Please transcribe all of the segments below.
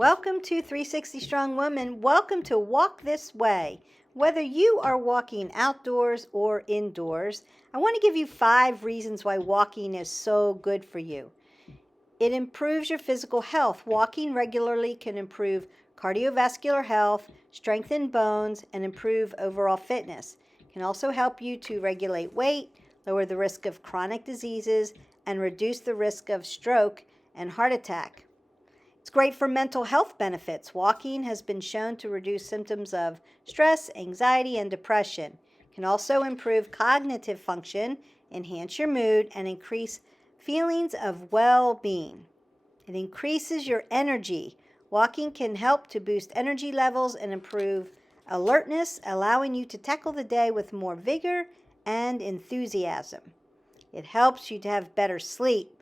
Welcome to 360 Strong Woman. Welcome to Walk This Way. Whether you are walking outdoors or indoors, I want to give you 5 reasons why walking is so good for you. It improves your physical health. Walking regularly can improve cardiovascular health, strengthen bones, and improve overall fitness. It can also help you to regulate weight, lower the risk of chronic diseases, and reduce the risk of stroke and heart attack. It's great for mental health benefits. Walking has been shown to reduce symptoms of stress, anxiety, and depression. It can also improve cognitive function, enhance your mood, and increase feelings of well-being. It increases your energy. Walking can help to boost energy levels and improve alertness, allowing you to tackle the day with more vigor and enthusiasm. It helps you to have better sleep.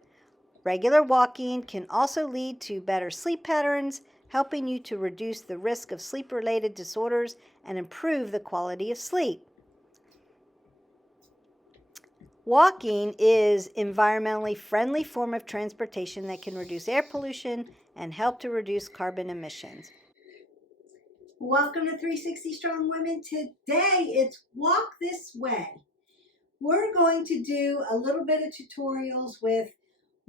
Regular walking can also lead to better sleep patterns, helping you to reduce the risk of sleep-related disorders and improve the quality of sleep. Walking is an environmentally friendly form of transportation that can reduce air pollution and help to reduce carbon emissions. Welcome to 360 Strong Women. Today it's Walk This Way. We're going to do a little bit of tutorials with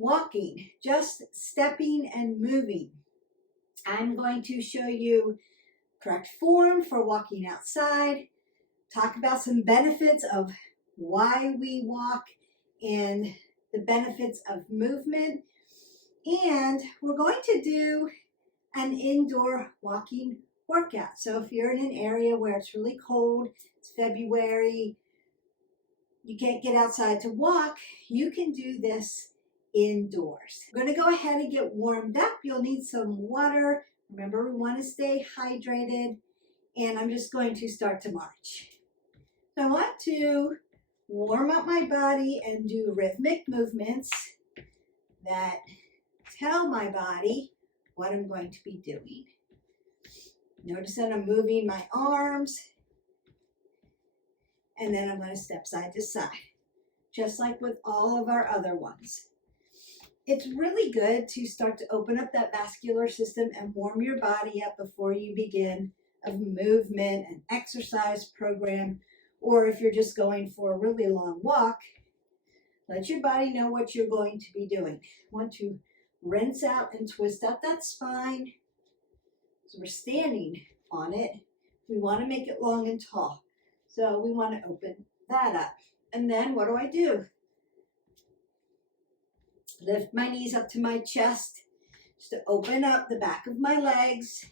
walking, just stepping and moving. I'm going to show you correct form for walking outside, talk about some benefits of why we walk and the benefits of movement, and we're going to do an indoor walking workout. So if you're in an area where it's really cold, it's February, you can't get outside to walk, you can do this indoors. We're going to go ahead and get warmed up. You'll need some water. Remember, we want to stay hydrated. And I'm just going to start to march. So I want to warm up my body and do rhythmic movements that tell my body what I'm going to be doing. Notice that I'm moving my arms. And then I'm going to step side to side, just like with all of our other ones. It's really good to start to open up that vascular system and warm your body up before you begin a movement, an exercise program, or if you're just going for a really long walk, let your body know what you're going to be doing. Want to rinse out and twist out that spine. So we're standing on it. We want to make it long and tall. So we want to open that up. And then what do? Lift my knees up to my chest, just to open up the back of my legs.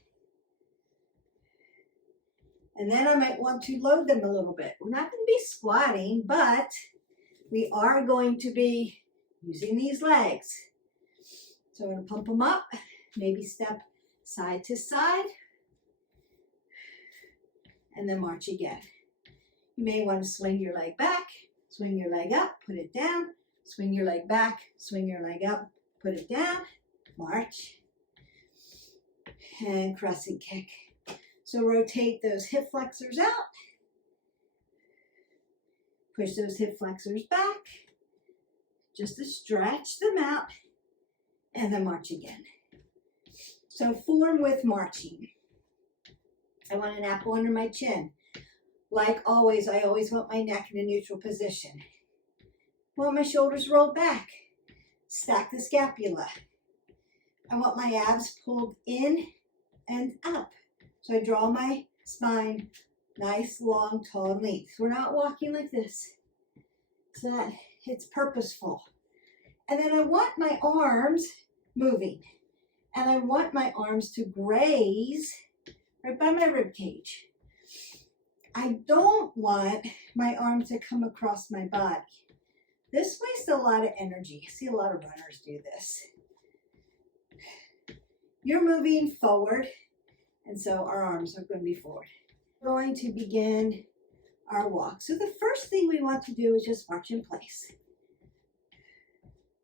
And then I might want to load them a little bit. We're not going to be squatting, but we are going to be using these legs. So I'm going to pump them up, maybe step side to side, and then march again. You may want to swing your leg back, swing your leg up, put it down, swing your leg back, swing your leg up, put it down, march, and crescent kick. So rotate those hip flexors out, push those hip flexors back, just to stretch them out, and then march again. So form with marching. I want an apple under my chin. Like always, I always want my neck in a neutral position. I want my shoulders rolled back. Stack the scapula. I want my abs pulled in and up. So I draw my spine nice, long, tall, and length. We're not walking like this. So that it's purposeful. And then I want my arms moving. And I want my arms to graze right by my rib cage. I don't want my arms to come across my body. This wastes a lot of energy. I see a lot of runners do this. You're moving forward, and so our arms are going to be forward. We're going to begin our walk. So the first thing we want to do is just march in place.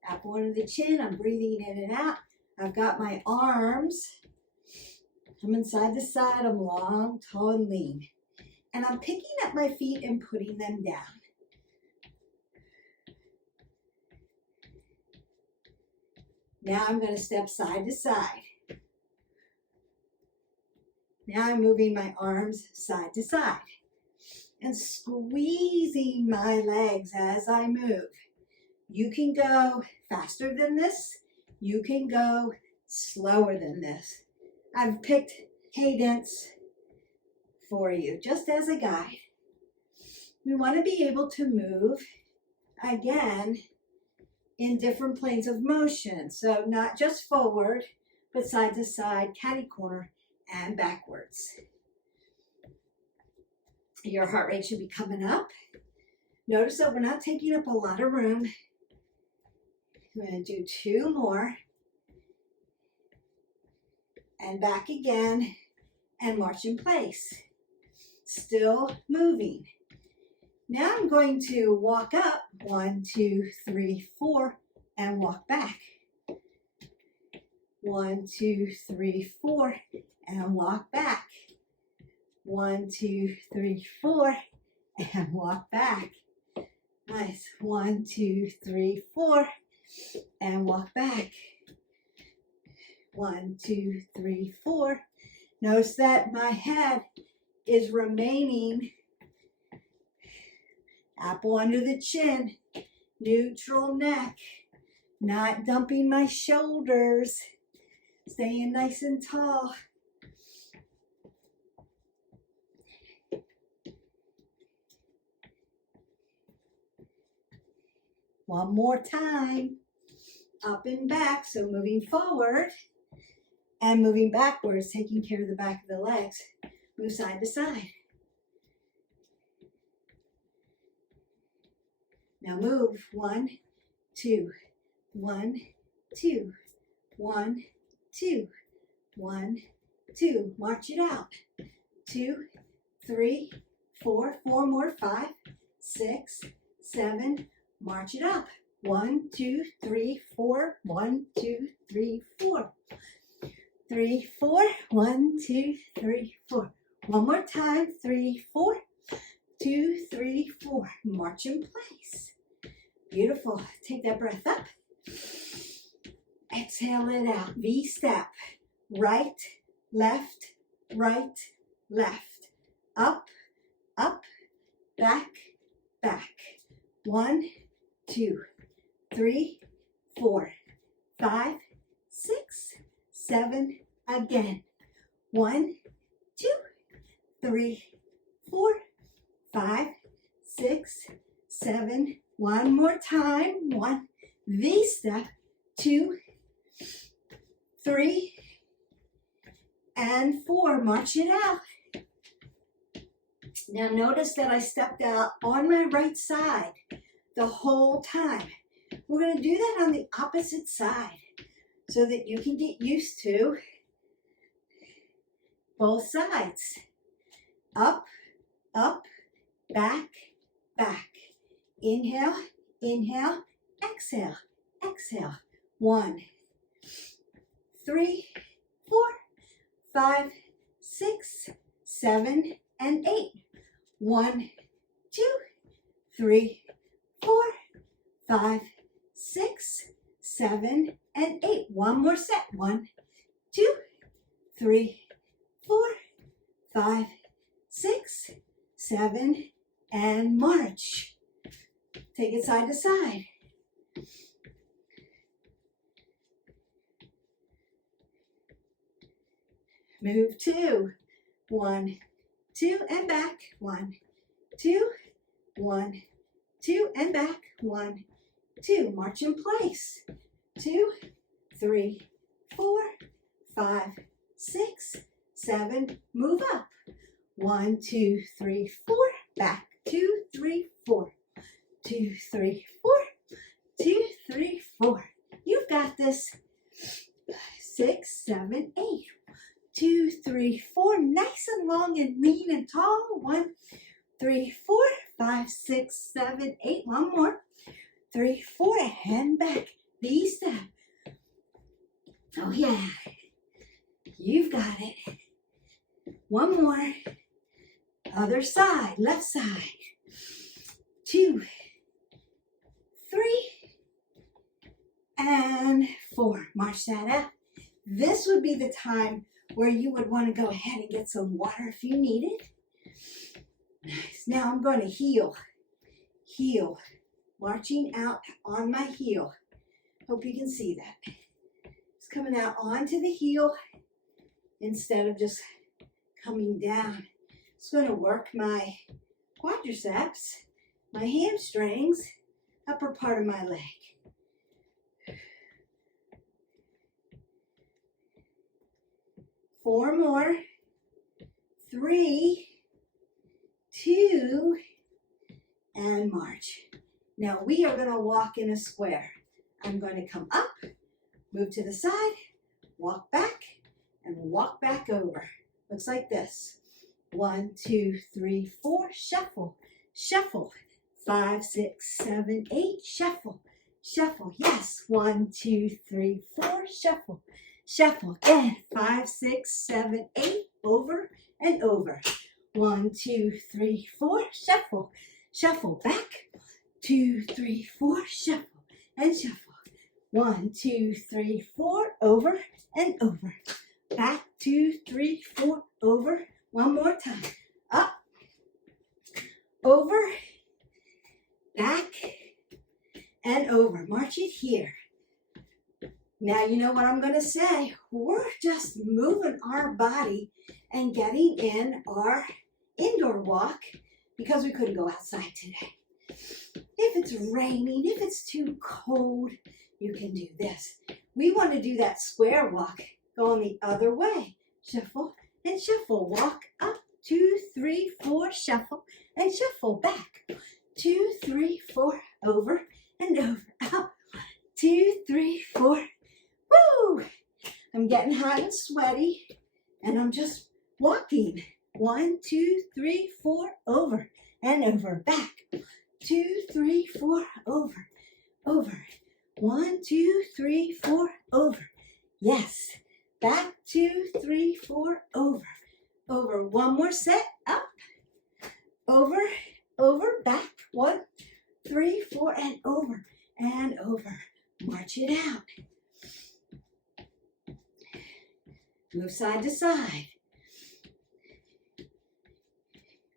Apple under the chin, I'm breathing in and out. I've got my arms coming side to side. I'm long, tall, and lean. And I'm picking up my feet and putting them down. Now I'm going to step side to side. Now I'm moving my arms side to side and squeezing my legs as I move. You can go faster than this. You can go slower than this. I've picked cadence for you just as a guide. We want to be able to move again in different planes of motion. So not just forward, but side to side, catty corner, and backwards. Your heart rate should be coming up. Notice that we're not taking up a lot of room. I'm going to do 2 more. And back again, and march in place. Still moving. Now I'm going to walk up, 1, 2, 3, 4, and walk back. 1, 2, 3, 4, and walk back. 1, 2, 3, 4, and walk back. Nice. 1, 2, 3, 4, and walk back. 1, 2, 3, 4. Notice that my head is remaining apple under the chin, neutral neck, not dumping my shoulders, staying nice and tall. One more time, up and back, so moving forward and moving backwards, taking care of the back of the legs. Move side to side. Now move, 1, 2, 1, 2, 1, 2, 1, 2. March it out. 2, 3, 4, 4 more, 5, 6, 7. March it up. 1, 2, 3, 4. 1, 2, 3, 4. 3, 4. 1, 2, 3, 4. One more time. 3, 4. 2, 3, 4. March in place. Beautiful. Take that breath up. Exhale it out. V step. Right, left, right, left. Up, up, back, back. 1, 2, 3, 4, 5, 6, 7. Again. 1, 2, 3, 4, 5, 6, 7. One more time. 1. V step. 2, 3, and 4. March it out. Now notice that I stepped out on my right side the whole time. We're going to do that on the opposite side so that you can get used to both sides. Up, up, back, back. Inhale, inhale, exhale, exhale. 1, 3, 4, 5, 6, 7, and 8. 1, 2, 3, 4, 5, 6, 7, and 8. One more set. 1, 2, 3, 4, 5, 6, 7, and march. Take it side to side. Move 2. 1, 2, and back. 1, 2, 1, 2, and back. 1, 2. March in place. 2, 3, 4, 5, 6, 7. Move up. 1, 2, 3, 4. Back. 2, 3, 4. 2, 3, 4. 2, 3, 4. You've got this. 6, 7, 8. 2, 3, 4. Nice and long and lean and tall. 1, 3, 4, 5, 6, 7, 8. One more. 3, 4. And back. V step. Oh yeah. You've got it. One more. Other side. Left side. 2, 3, and 4. March that up. This would be the time where you would want to go ahead and get some water if you need it. Nice. Now I'm going to heel, marching out on my heel. Hope you can see that. It's coming out onto the heel instead of just coming down. It's going to work my quadriceps, my hamstrings, upper part of my leg. Four more. 3, 2, and march. Now we are going to walk in a square. I'm going to come up, move to the side, walk back, and walk back over. Looks like this. 1, 2, 3, 4, shuffle, shuffle. 5, 6, 7, 8, shuffle, shuffle. Yes, 1, 2, 3, 4, shuffle, shuffle. Again, 5, 6, 7, 8, over and over. 1, 2, 3, 4, shuffle, shuffle. Back. 2, 3, 4, shuffle and shuffle. 1, 2, 3, 4, over and over. Back. 2, 3, 4, over. One more time. Up, over, back, and over. March it here. Now you know what I'm going to say. We're just moving our body and getting in our indoor walk because we couldn't go outside today. If it's raining, if it's too cold, you can do this. We want to do that square walk, going the other way. Shuffle and shuffle. Walk up. 2, 3, 4, shuffle and shuffle. Back. 2, 3, 4, over and over. Up. 2, 3, 4. Woo! I'm getting hot and sweaty, and I'm just walking. 1, 2, 3, 4, over and over. Back. 2, 3, 4, over, over. 1, 2, 3, 4, over. Yes. Back. 2, 3, 4, over, over. One more set. Up, over, over, back. 1, 3, 4, and over and over. March it out. Move side to side.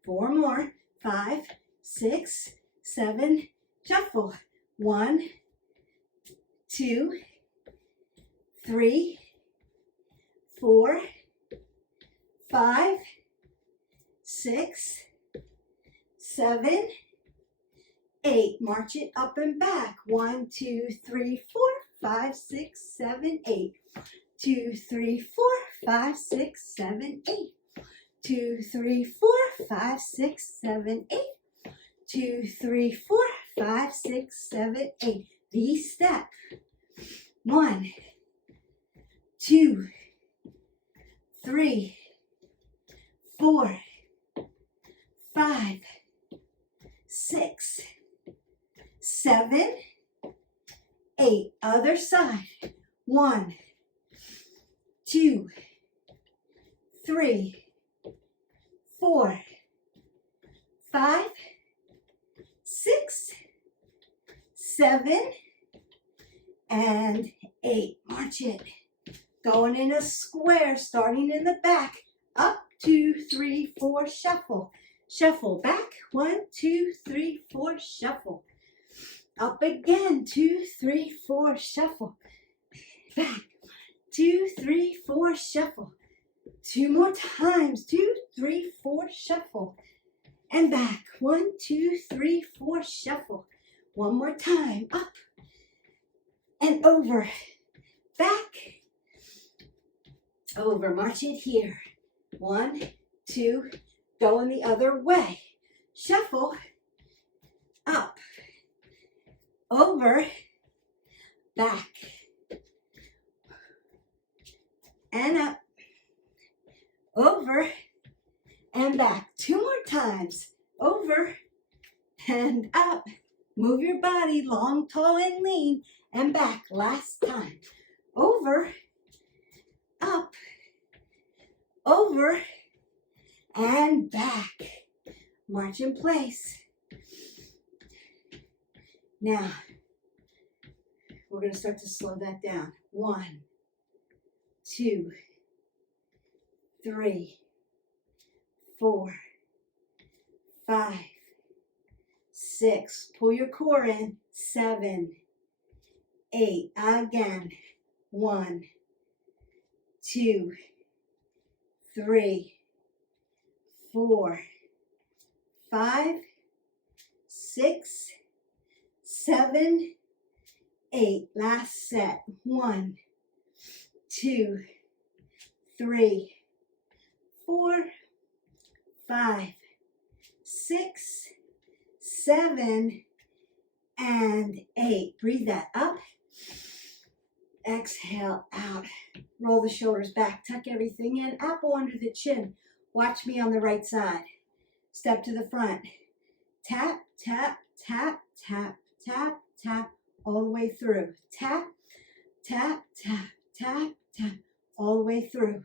4 more. 5, 6, 7, shuffle. 1, 2, 3, 4, 5, 6, 7, 8. March it up and back. 1, 2, 3, 4, 5, 6, 7, 8. 2, 3, 4, 5, 6, 7, 8. 2, 3, 4, 5, 6, 7, 8. 2, 3, 4, 5, 6, 7, 8. V-step. 1, 2, 3, 4, 5, 6, 7, 8. Other side. 1, 2, 3, 4, 5, 6, 7, and 8. March it. Going in a square, starting in the back. Up, 2, 3, 4, shuffle. Shuffle. Back. 1, 2, 3, 4, shuffle. Up again. 2, 3, 4, shuffle. Back. 2, 3, 4, shuffle. 2 more times. 2, 3, 4, shuffle. And back. 1, 2, 3, 4, shuffle. One more time. Up and over. Back. Over. March it here. 1, 2, going the other way. Shuffle. Up. Over. Back. And up. Over. And back. 2 more times. Over. And up. Move your body long, tall, and lean. And back. Last time. Over. Up. Over. And back. March in place. Now, we're going to start to slow that down. 1, 2, 3, 4, 5, 6. Pull your core in. 7, 8. Again. 1, 2, 3, 4, 5, 6, 7, 8. Last set. 1, 2, 3, 4, 5, 6, 7, and 8. Breathe that up. Exhale out. Roll the shoulders back. Tuck everything in. Apple under the chin. Watch me on the right side. Step to the front. Tap, tap, tap, tap, tap, tap, all the way through. Tap, tap, tap, tap, tap, all the way through.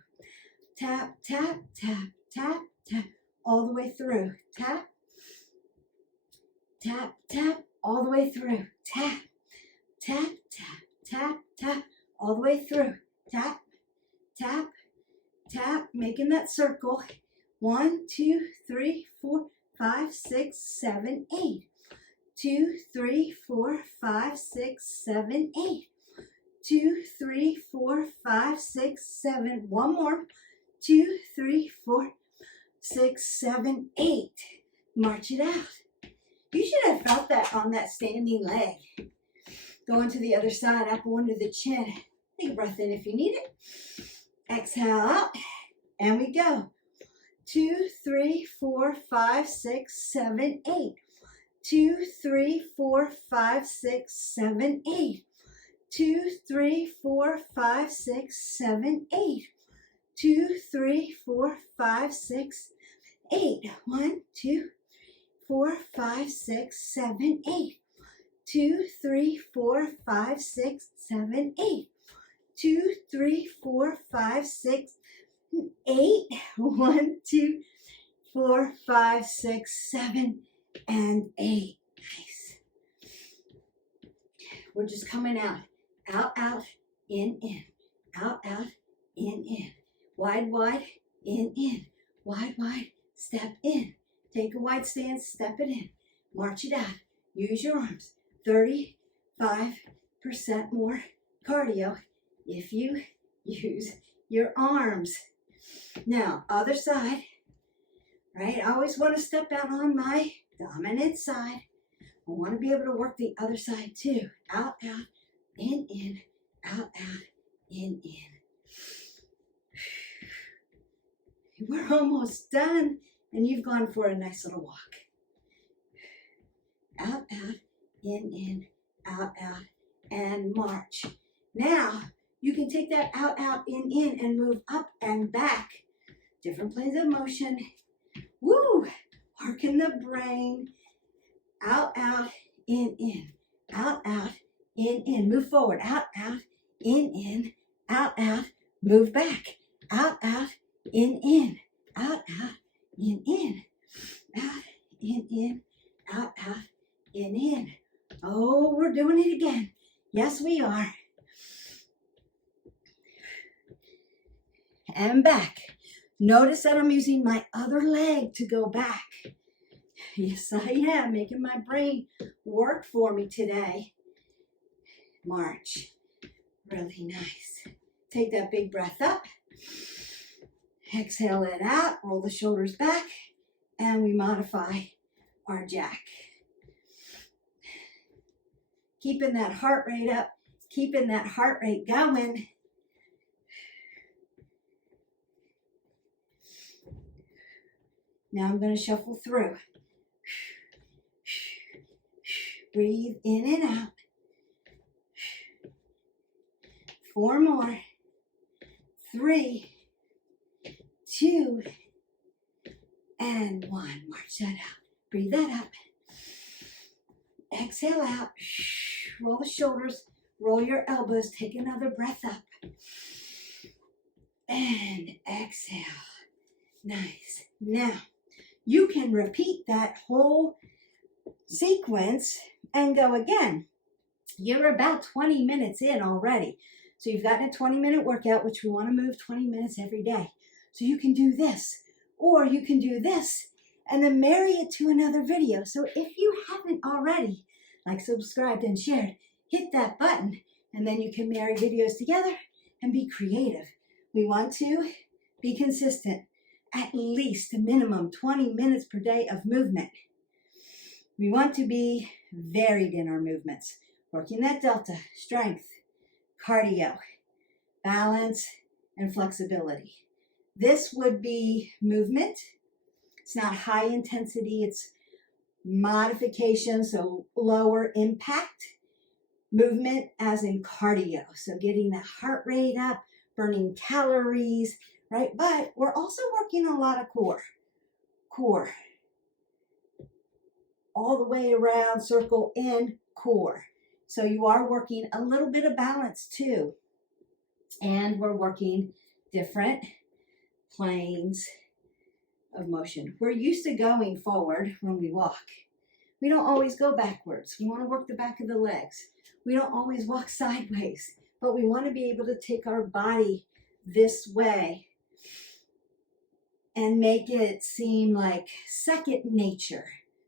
Tap, tap, tap, tap, tap, all the way through. Tap, tap, tap, all the way through. Tap, tap, tap, tap, tap, all the way through. Tap, tap, tap, making that circle. 1, 2, 3, 4, 5, 6, 7, 8. 2, 3, 4, 5, 6, 7, 8. 2, 3, 4, 5, 6, 7. One more. 2, 3, 4, 6, 7, 8. March it out. You should have felt that on that standing leg. Going to the other side, apple under the chin. Take a breath in if you need it. Exhale out, and we go. 2, 3, 4, 5, 6, 7, 8. 2, 3, 4, 5, 6, 7, 8. 2, 3, 4, 5, 6, 7, 8. 2, 3, 4, 5, 6, 8. 1, 2, 4, 5, 6, 7, 8. 2, 3, 4, 5, 6, 7, 8. 2, 3, 4, 5, 6, 8. 1, 2, 4, 5, 6, 7, and 8. Nice. We're just coming out. Out, out, in, in. Out, out, in, in. Wide, wide, in. Wide, wide, step in. Take a wide stance, step it in. March it out. Use your arms. 35% more cardio if you use your arms. Now, other side, right? I always want to step out on my dominant side. I want to be able to work the other side too. Out, out, in, out, out, in. We're almost done, and you've gone for a nice little walk. Out, out, in, out, out, and march. Now, you can take that out, out, in, and move up and back. Different planes of motion. Woo! Working the brain. Out, out, in. Out, out, in. Move forward. Out, out, in. Out, out, move back. Out, out, in. Out, out, in. Out, in. Out, out, in. Oh, we're doing it again. Yes, we are. And back. Notice that I'm using my other leg to go back. Yes, I am. Making my brain work for me today. March. Really nice. Take that big breath up. Exhale it out. Roll the shoulders back. And we modify our jack. Keeping that heart rate up. Keeping that heart rate going. Now I'm going to shuffle through. Breathe in and out. 4 more. 3, 2, and 1. March that out. Breathe that up. Exhale out. Roll the shoulders. Roll your elbows. Take another breath up. And exhale. Nice. Now, you can repeat that whole sequence and go again. You're about 20 minutes in already. So you've gotten a 20-minute workout, which we want to move 20 minutes every day. So you can do this, or you can do this, and then marry it to another video. So if you haven't already, like, subscribed and shared, hit that button, and then you can marry videos together and be creative. We want to be consistent, at least a minimum 20 minutes per day of movement. We want to be varied in our movements, working that delta, strength, cardio, balance, and flexibility. This would be movement. It's not high intensity, it's modification, so lower impact. Movement as in cardio, so getting that heart rate up, burning calories, right? But we're also working a lot of core. All the way around, circle in, core. So you are working a little bit of balance too. And we're working different planes of motion. We're used to going forward when we walk. We don't always go backwards. We want to work the back of the legs. We don't always walk sideways, but we want to be able to take our body this way and make it seem like second nature,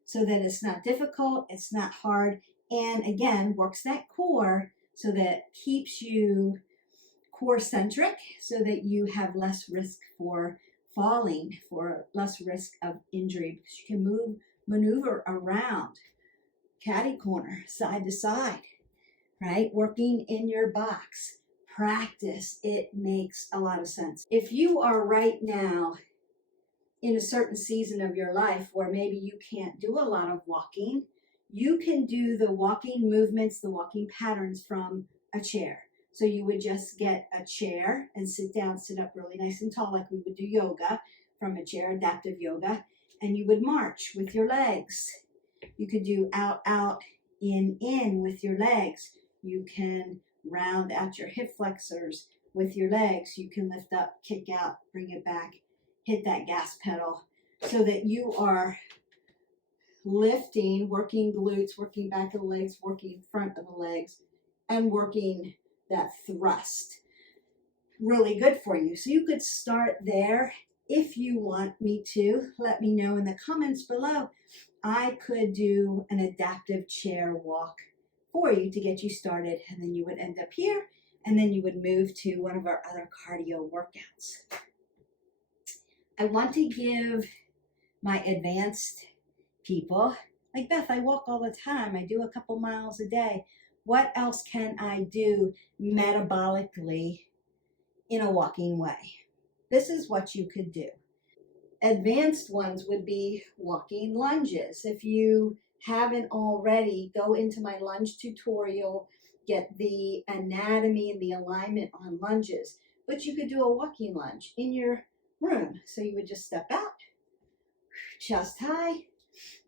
so that it's not difficult, it's not hard, and again, works that core so that keeps you core centric, so that you have less risk for falling, for less risk of injury, because you can maneuver around, catty corner, side to side, right? Working in your box. Practice, it makes a lot of sense. If you are right now in a certain season of your life where maybe you can't do a lot of walking, you can do the walking movements, the walking patterns from a chair. So you would just get a chair and sit down, sit up really nice and tall, like we would do yoga from a chair, adaptive yoga, and you would march with your legs. You could do out, out, in with your legs. You can round out your hip flexors with your legs. You can lift up, kick out, bring it back, hit that gas pedal, so that you are lifting, working glutes, working back of the legs, working front of the legs, and working that thrust. Really good for you. So you could start there. If you want me to, let me know in the comments below. I could do an adaptive chair walk for you to get you started, and then you would end up here, and then you would move to one of our other cardio workouts. I want to give my advanced people, like Beth, I walk all the time. I do a couple miles a day. What else can I do metabolically in a walking way? This is what you could do. Advanced ones would be walking lunges. If you haven't already, go into my lunge tutorial, get the anatomy and the alignment on lunges. But you could do a walking lunge in your room. So you would just step out, chest high,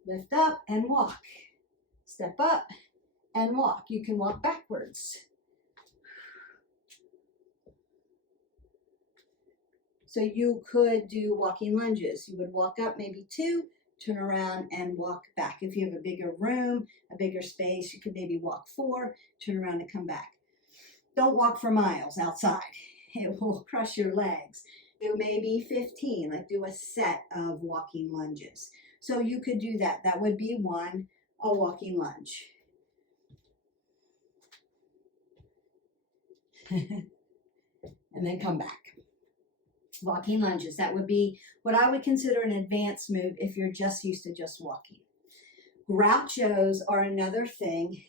lift up and walk. Step up and walk. You can walk backwards. So you could do walking lunges. You would walk up maybe 2, turn around and walk back. If you have a bigger room, a bigger space, you could maybe walk 4, turn around and come back. Don't walk for miles outside. It will crush your legs. Do maybe 15, like do a set of walking lunges. So you could do that. That would be one, a walking lunge. And then come back. Walking lunges, that would be what I would consider an advanced move if you're just used to just walking. Grouchos are another thing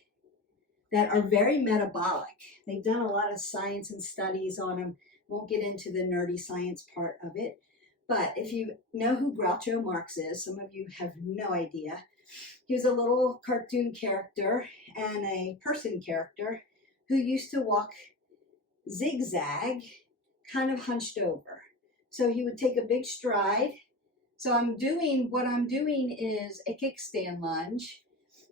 that are very metabolic. They've done a lot of science and studies on them. Won't get into the nerdy science part of it. But if you know who Groucho Marx is, some of you have no idea. He was a little cartoon character and a person character who used to walk zigzag, kind of hunched over. So he would take a big stride. So what I'm doing is a kickstand lunge.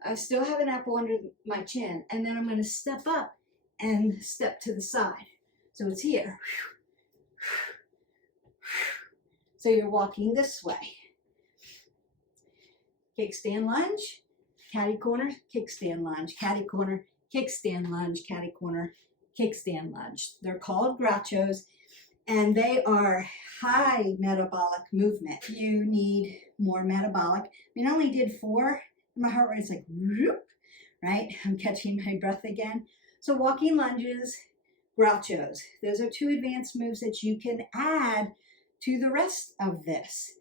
I still have an apple under my chin, and then I'm going to step up and step to the side. So it's here. So you're walking this way. Kickstand lunge, catty corner, kickstand lunge, catty corner, kickstand lunge, catty corner, kickstand lunge. They're called Grouchos. and they are high metabolic movement. You need more metabolic. I mean, I only did 4. My heart rate is like, whoop, right? I'm catching my breath again. So walking lunges, grouchos. Those are 2 advanced moves that you can add to the rest of this.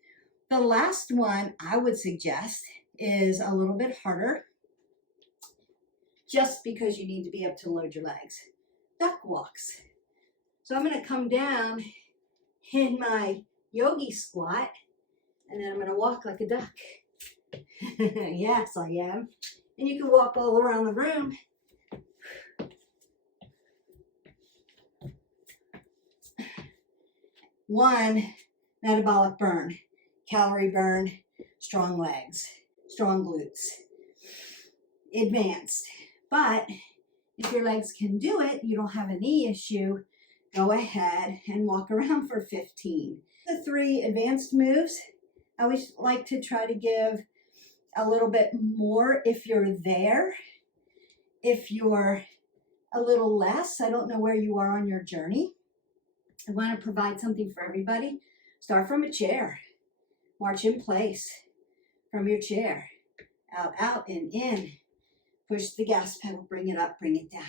The last one I would suggest is a little bit harder, just because you need to be able to load your legs. Duck walks. So I'm going to come down in my yogi squat, and then I'm going to walk like a duck. Yes, I am. And you can walk all around the room. One, metabolic burn, calorie burn, strong legs, strong glutes, advanced. But if your legs can do it, you don't have a knee issue, go ahead and walk around for 15. The 3 advanced moves, I always like to try to give a little bit more if you're there. If you're a little less, I don't know where you are on your journey. I want to provide something for everybody. Start from a chair. March in place from your chair. Out, out, and in. Push the gas pedal, bring it up, bring it down.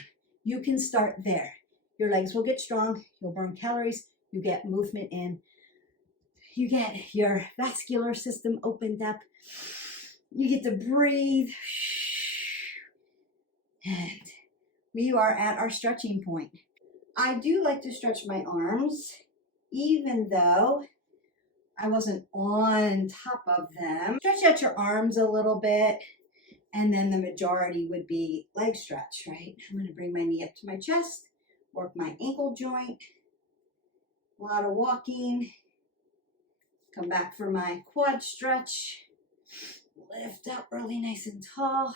You can start there. Your legs will get strong. You'll burn calories. You get movement in. You get your vascular system opened up. You get to breathe. And we are at our stretching point. I do like to stretch my arms, even though I wasn't on top of them. Stretch out your arms a little bit, and then the majority would be leg stretch, right? I'm going to bring my knee up to my chest, work my ankle joint, a lot of walking, come back for my quad stretch, lift up really nice and tall.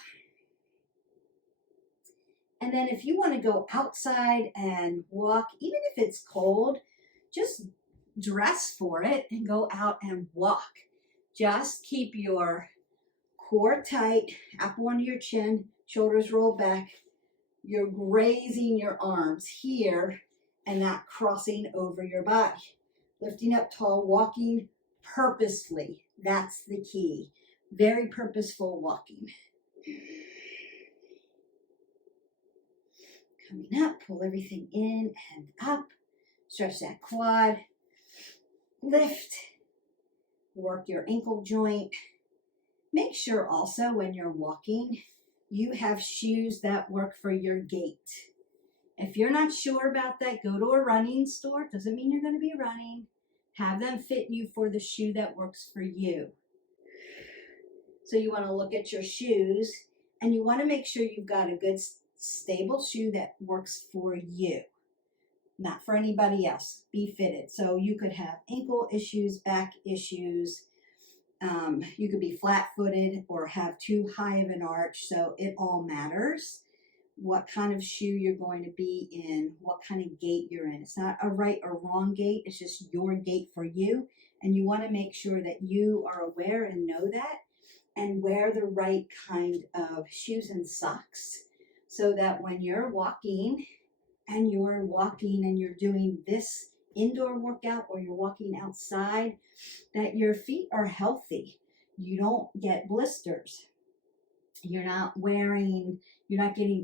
And then if you want to go outside and walk, even if it's cold, just dress for it and go out and walk. Just keep your core tight, apple under your chin, shoulders roll back. You're grazing your arms here and not crossing over your body. Lifting up tall, walking purposefully. That's the key. Very purposeful walking. Coming up, pull everything in and up. Stretch that quad. Lift. Work your ankle joint. Make sure also when you're walking, you have shoes that work for your gait. If you're not sure about that, go to a running store. Doesn't mean you're going to be running. Have them fit you for the shoe that works for you. So you want to look at your shoes, and you want to make sure you've got a good stable shoe that works for you, not for anybody else. Be fitted. So you could have ankle issues, back issues. You could be flat-footed or have too high of an arch. So it all matters what kind of shoe you're going to be in, what kind of gait you're in. It's not a right or wrong gait. It's just your gait for you. And you want to make sure that you are aware and know that, and wear the right kind of shoes and socks, so that when you're walking and you're doing this indoor workout or you're walking outside, that your feet are healthy. You don't get blisters. You're not getting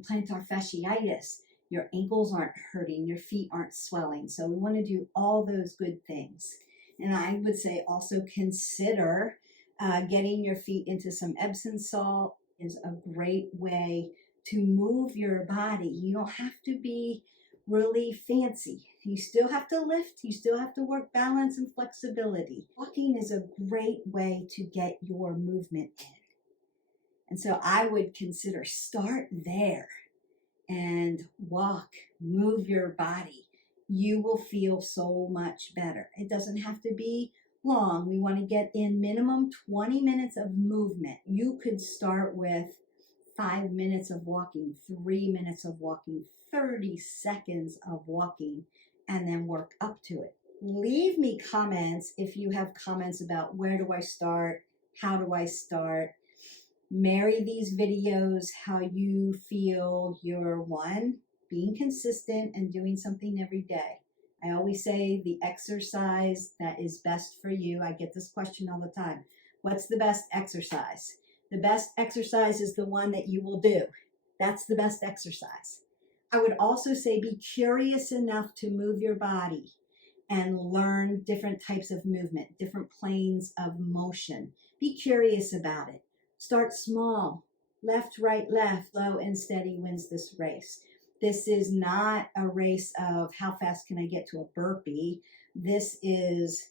plantar fasciitis. Your ankles aren't hurting. Your feet aren't swelling. So we want to do all those good things. And I would say also consider getting your feet into some Epsom salt is a great way to move your body. You don't have to be really fancy. You still have to lift. You still have to work balance and flexibility. Walking is a great way to get your movement in. And so I would consider start there and walk, move your body. You will feel so much better. It doesn't have to be long. We want to get in minimum 20 minutes of movement. You could start with 5 minutes of walking, 3 minutes of walking, 30 seconds of walking, and then work up to it. Leave me comments if you have comments about where do I start, how do I start. Marry these videos how you feel you're being consistent and doing something every day. I always say the exercise that is best for you. I get this question all the time. What's the best exercise? The best exercise is the one that you will do. That's the best exercise. I would also say be curious enough to move your body and learn different types of movement, different planes of motion. Be curious about it. Start small. Left, right, left, slow and steady wins this race. This is not a race of how fast can I get to a burpee. This is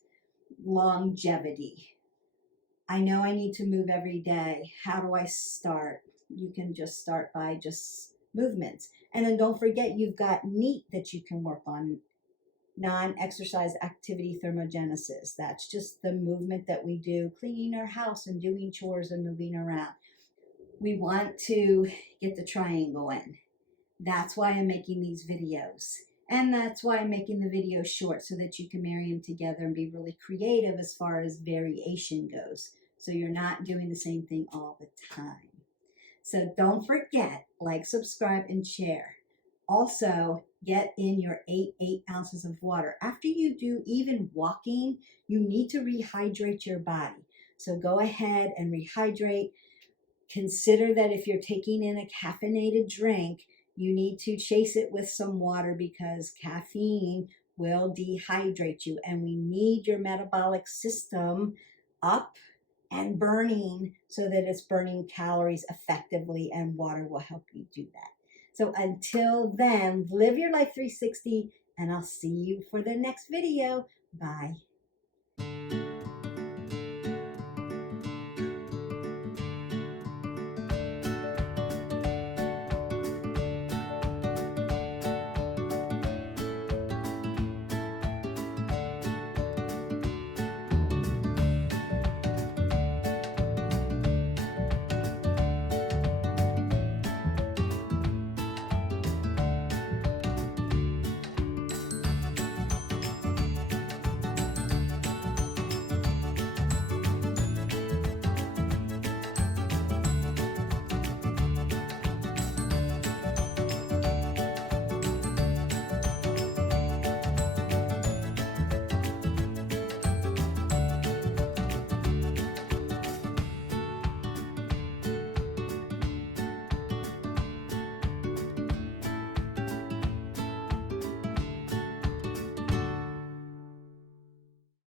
longevity. I know I need to move every day. How do I start? You can just start by just movements. And then don't forget you've got NEAT that you can work on, non-exercise activity thermogenesis. That's just the movement that we do, cleaning our house and doing chores and moving around. We want to get the triangle in. That's why I'm making these videos. And that's why I'm making the videos short, so that you can marry them together and be really creative as far as variation goes. So you're not doing the same thing all the time. So don't forget, like, subscribe, and share. Also, get in your 8 ounces of water. After you do even walking, you need to rehydrate your body. So go ahead and rehydrate. Consider that if you're taking in a caffeinated drink, you need to chase it with some water, because caffeine will dehydrate you, and we need your metabolic system up and burning so that it's burning calories effectively, and water will help you do that. So until then, live your life 360, and I'll see you for the next video. Bye.